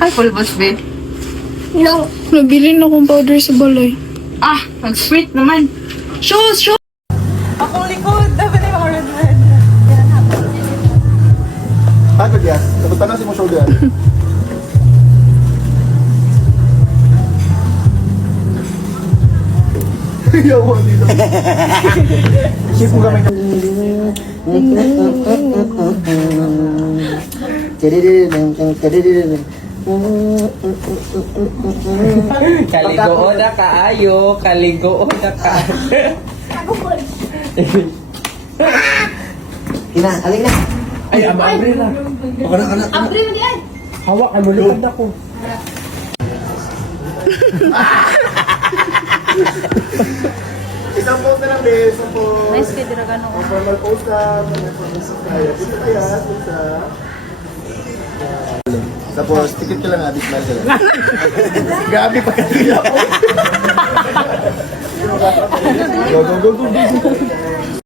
Ay, pulbos, be. No. Nabili na akong powder sa balay. Ah, nag-sweet naman. Shoes, shoes! Akong likod. Dapat ay mga red. Pagod yes. Tapos tanong si mo shoulder. Yawa dito. Isip mo kami. Kaligoon na kaayo, kaligoon na ka. Ina, alin na. Ay, abre na. Abre mo diyan. Hawak, ano likod ako. Isang pose na lang, be. Isang pose. Nice kay Diragano. Formal pose ka. Formal pose kaya. Dito kaya. Isa. Tapos, tikit ka lang, Abis Smile ka lang. Gabi pa kanina. Go, go, go, go, go.